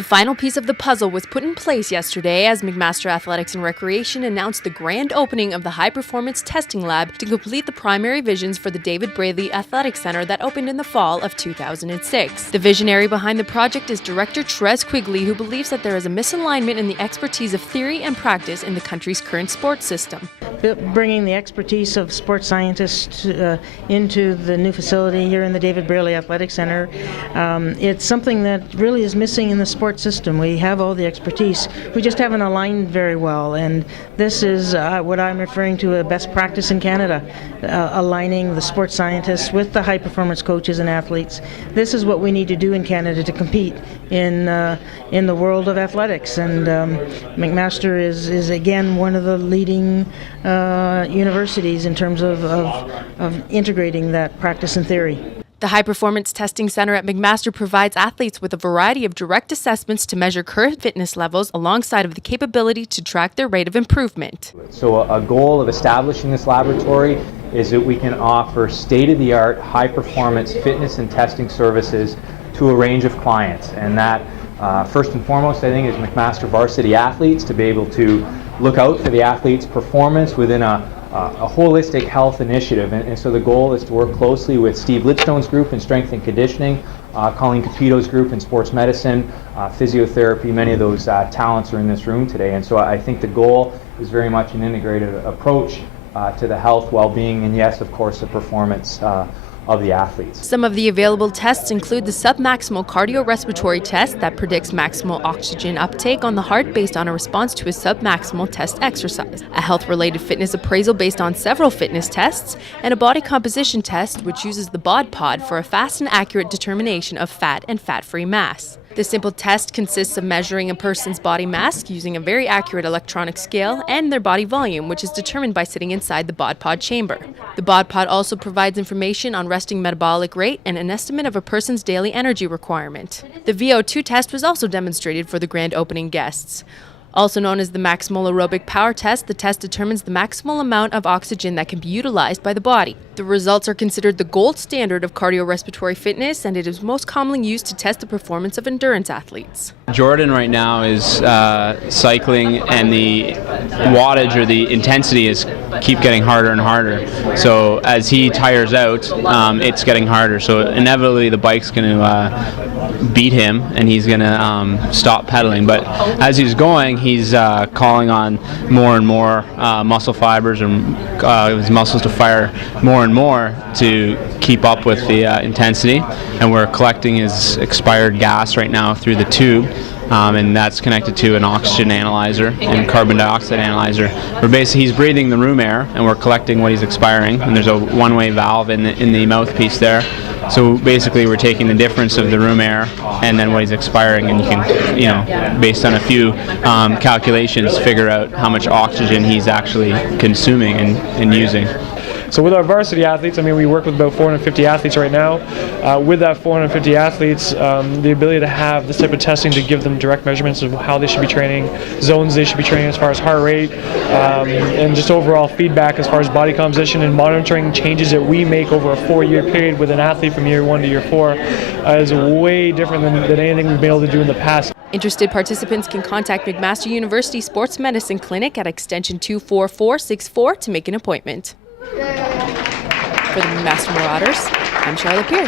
The final piece of the puzzle was put in place yesterday as McMaster Athletics and Recreation announced the grand opening of the high-performance testing lab to complete the primary visions for the David Braley Athletic Center that opened in the fall of 2006. The visionary behind the project is Director THÉRÈSE QUIGLEY, who believes that there is a misalignment in the expertise of theory and practice in the country's current sports system. Bringing the expertise of sports scientists into the new facility here in the David Braley Athletic Center, it's something that really is missing in the sports system. We have all the expertise, we just haven't aligned very well, and this is what I'm referring to a best practice in Canada, aligning the sports scientists with the high-performance coaches and athletes. This is what we need to do in Canada to compete in the world of athletics, and McMaster is again one of the leading universities in terms of integrating that practice and theory. The High Performance Testing Center at McMaster provides athletes with a variety of direct assessments to measure current fitness levels alongside of the capability to track their rate of improvement. So a goal of establishing this laboratory is that we can offer state-of-the-art high-performance fitness and testing services to a range of clients, and that first and foremost I think is McMaster varsity athletes, to be able to look out for the athlete's performance within a holistic health initiative, and so the goal is to work closely with Steve LIDSTONE's group in strength and conditioning, Colleen Capito's group in sports medicine, physiotherapy. Many of those talents are in this room today, and so I think the goal is very much an integrated approach to the health, well-being, and yes, of course, the performance of the athletes. Some of the available tests include the submaximal cardiorespiratory test that predicts maximal oxygen uptake on the heart based on a response to a submaximal test exercise, a health-related fitness appraisal based on several fitness tests, and a body composition test which uses the bod pod for a fast and accurate determination of fat and fat-free mass. The simple test consists of measuring a person's body mass using a very accurate electronic scale and their body volume, which is determined by sitting inside the bod pod chamber. The bod pod also provides information on resting metabolic rate and an estimate of a person's daily energy requirement. The VO2 test was also demonstrated for the grand opening guests. Also known as the maximal aerobic power test, the test determines the maximal amount of oxygen that can be utilized by the body. The results are considered the gold standard of cardiorespiratory fitness, and it is most commonly used to test the performance of endurance athletes. Jordan right now is cycling, and the wattage or the intensity is keep getting harder and harder. So as he tires out, it's getting harder. So inevitably the bike's going to beat him, and he's going to stop pedaling. But as he's going, he's calling on more and more muscle fibers and his muscles to fire more and more to keep up with the intensity. And we're collecting his expired gas right now through the tube. And that's connected to an oxygen analyzer and carbon dioxide analyzer. He's breathing the room air, and we're collecting what he's expiring. And there's a one-way valve in the mouthpiece there. So basically, we're taking the difference of the room air and then what he's expiring, and you can, based on a few calculations, figure out how much oxygen he's actually consuming and using. So with our varsity athletes, we work with about 450 athletes right now. With that 450 athletes, the ability to have this type of testing to give them direct measurements of how they should be training, zones they should be training as far as heart rate, and just overall feedback as far as body composition, and monitoring changes that we make over a 4-year period with an athlete from year 1 to year 4 is way different than anything we've been able to do in the past. Interested participants can contact McMaster University Sports Medicine Clinic at extension 24464 to make an appointment. For the McMaster Marauders, I'm Charlotte Peer.